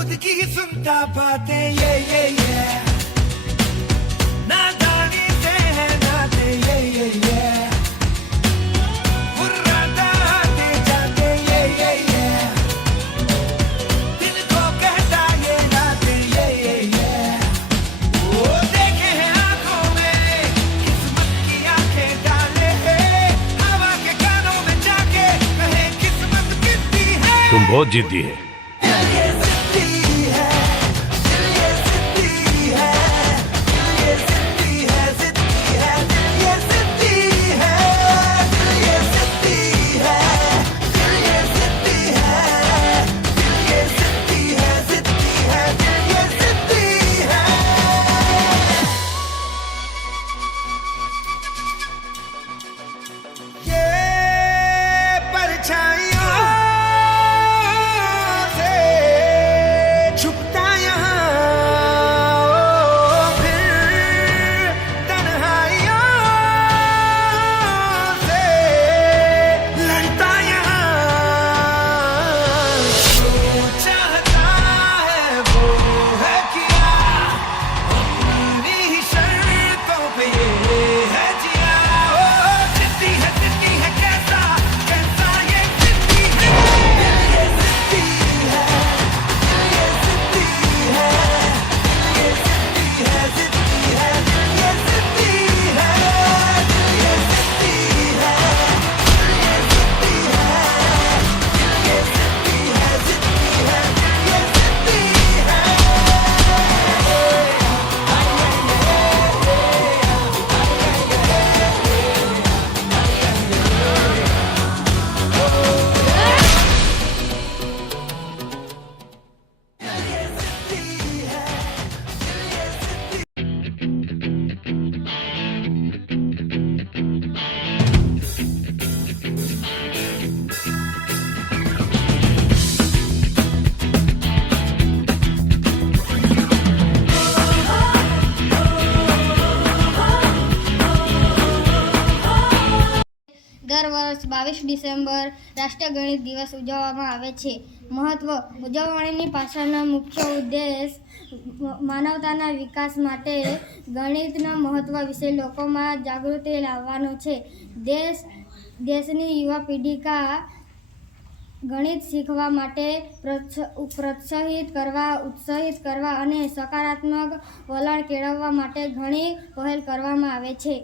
खुद की ही सुनता बातें ये नादानी से है नाते ये मुर्रादा आते जाते ये दिल को कहता ये राते ये वो देखे हैं आंखों में किस्मत की आंखें डाले हवा के कानों में जाके कहे किस्मत कितनी है। तुम बहुत जिद्दी है। દર વર્ષ 22 ડિસેમ્બર રાષ્ટ્રીય ગણિત દિવસ ઉજવવામાં આવે છે. મહત્વ: ઉજવણીની પાછળનો મુખ્ય ઉદ્દેશ માનવતાના વિકાસ માટે ગણિતના મહત્વ વિશે લોકોમાં જાગૃતિ લાવવાનો છે. દેશની યુવા પેઢીકા ગણિત શીખવા માટે ઉત્સાહિત કરવા અને સકારાત્મક વલણ કેળવવા માટે ઘણી પહેલ કરવામાં આવે છે.